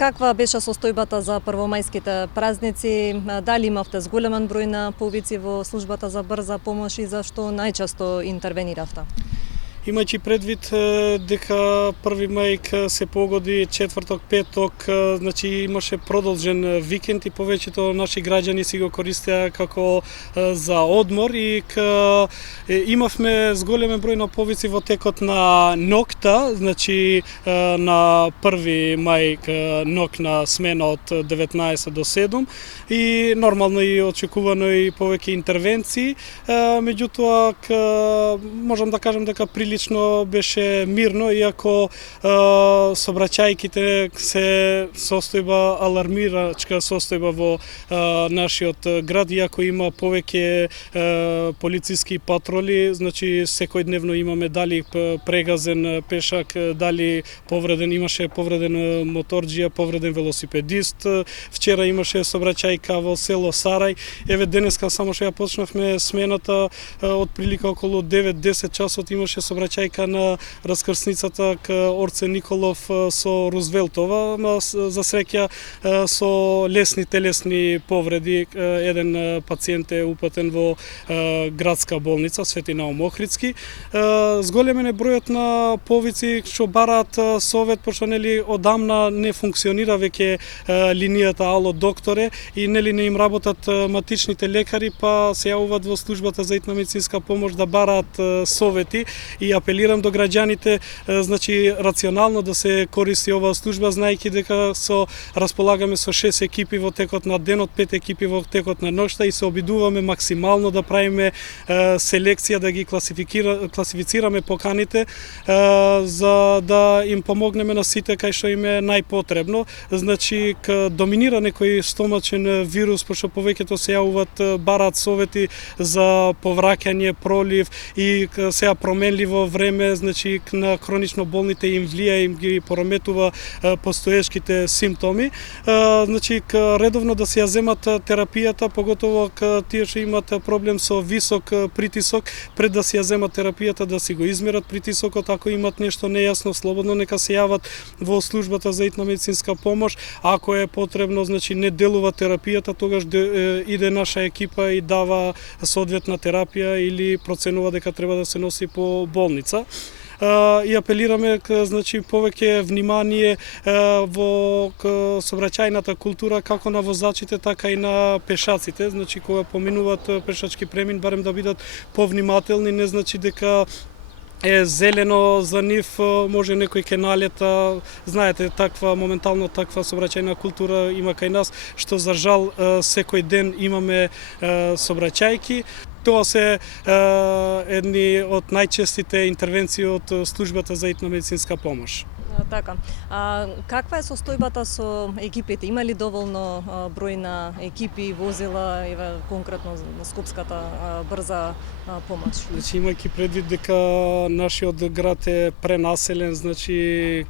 Каква беше состојбата за првомајските празници? Дали имавте зголемен број на повици во службата за брза помош и зашто најчесто интервениравте? Имајќи предвид дека 1 мај се погоди четврток, петок, значи имаше продолжен викенд и повеќето наши граѓани си го користеа како за одмор и имавме зголемен број на повици во текот на ноќта, значи на 1 мај ноќна смена од 19 до 7 и нормално и очекувано и повеќе интервенции, меѓутоа можам да кажам дека прилично беше мирно, иако сообраќајките се состојба алармирачка состојба во нашиот град, иако има повеќе полициски патроли, значи секојдневно имаме дали прегазен пешак, дали имаше повреден моторџија, повреден велосипедист, вчера имаше сообраќајка во село Сарај, еве денеска само што ја почнавме смената, од прилика околу 9-10 часот имаше сообраќајка на раскрсницата Орце Николов со Рузвелтова, за среќа со лесни телесни повреди. Еден пациент е упатен во градска болница Свети Наум Охридски. Зголемен е бројот на повици што бараат совет, пошто нели одамна не функционира веќе линијата Ало докторе и нели не им работат матичните лекари, па се јавуваат во службата за итна медицинска помош да бараат совети и апелирам до граѓаните, значи рационално да се користи оваа служба, знаејќи дека располагаме со 6 екипи во текот на денот, 5 екипи во текот на ноќта и се обидуваме максимално да правиме селекција, да ги класифицираме поканите за да им помогнеме на сите кај што им е најпотребно. Значи доминира некој стомачен вирус, пошто повеќето се јавуваат, бараат совети за повраќање, пролив и сега променливо време, значи на хронично болните им влија, им ги пореметува постоешките симптоми. Значи редовно да се ја земат терапијата, поготово тие што имат проблем со висок притисок, пред да се ја земат терапијата да си го измерат притисокот, ако имат нешто нејасно, слободно нека се јават во службата за итна медицинска помош. Ако е потребно, значи не делува терапијата, тогаш иде наша екипа и дава соодветна терапија или проценува дека треба да се носи по болница. И апелираме значи повеќе внимание во сообраќајната култура како на возачите така и на пешаците, значи кога поминуваат пешачки премин барем да бидат повнимателни, не значи дека е зелено за нив, може некој ке налета, знаете, моментално таква сообраќајна култура има кај нас, што за жал секој ден имаме сообраќајки. Тоа се едни од најчестите интервенции од службата за итна медицинска помош. Така. Каква е состојбата со екипите? Има ли доволно број на екипи, возила, конкретно на Скопската брза помош? Значи, имајќи предвид дека нашиот град е пренаселен, значи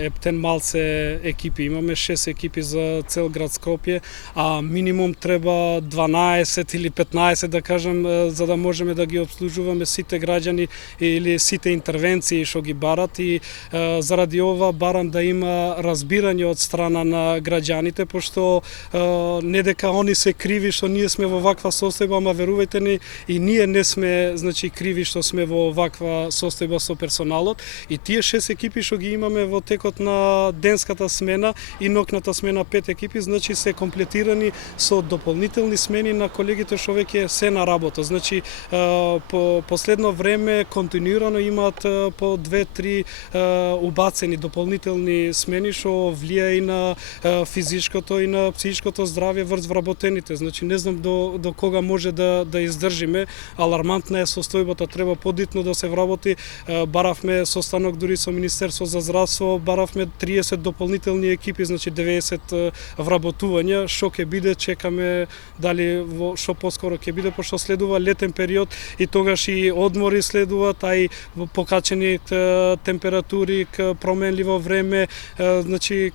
ептен малце екипи. Имаме 6 екипи за цел град Скопје, а минимум треба 12 или 15, да кажем, за да можеме да ги обслужуваме сите граѓани или сите интервенции што ги барат и заради ова барам да има разбирање од страна на граѓаните, пошто не дека они се криви што ние сме во ваква состојба, ама верувајте ни и ние не сме значи криви што сме во ваква состојба со персоналот и тие 6 екипи што ги имаме во текот на денската смена и ноќната смена 5 екипи, значи се комплетирани со дополнителни смени на колегите што веќе се на работа. Значи по последно време континуирано имаат по 2-3 убацени дополнителни смени што влија и на физичкото и на психичкото здравје врз вработените. Значи не знам до кога може да издржиме. Алармантна е состојбата, треба подитно да се вработи. Баравме состанок дури со Министерство за здравство, баравме 30 дополнителни екипи, значи 90 вработувања. Што ќе биде, чекаме дали што поскоро ќе биде, пошто следува летен период и тогаш и одмори следуваат, а и покачени температури, променливи променливо време, значи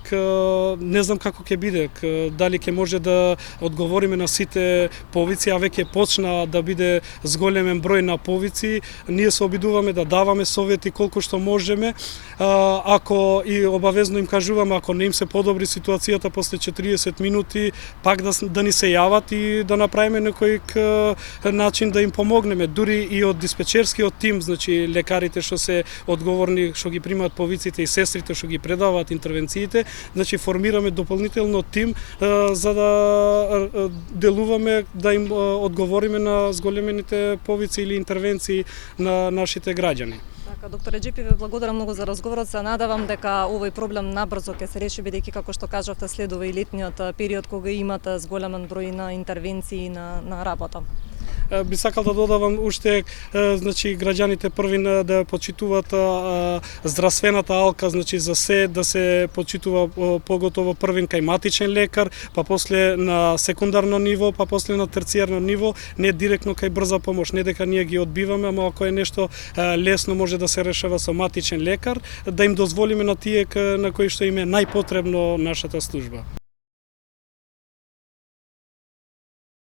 не знам како ќе биде, дали ќе може да одговориме на сите повици, а веќе почна да биде зголемен број на повици. Ние се обидуваме да даваме совети колку што можеме, ако и обавезно им кажуваме, ако не им се подобри ситуацијата после 40 минути, пак да ни се јават и да направиме некој начин да им помогнеме, дури и од диспечерскиот тим, значи лекарите што се одговорни, што ги примаат повиците и сестрите што ги предаваат интервенциите, значи формираме дополнително тим за да делуваме, да им одговориме на зголемените повици или интервенции на нашите граѓани. Така, доктор Реджипи, ве благодарам многу за разговорот. Се надевам дека овој проблем набрзо ќе се реши, бидејќи како што кажавте следува и летниот период кога имате зголемен број на интервенции на работа. Би сакал да додавам уште, значи граѓаните први да почитуваат здравствената алка, значи за се да се почитува поготово првин кај матичен лекар, па после на секундарно ниво, па после на терцијарно ниво, не директно кај брза помош, не дека ние ги одбиваме, ама ако е нешто лесно може да се решава со матичен лекар, да им дозволиме на тие на кои што им е најпотребно нашата служба.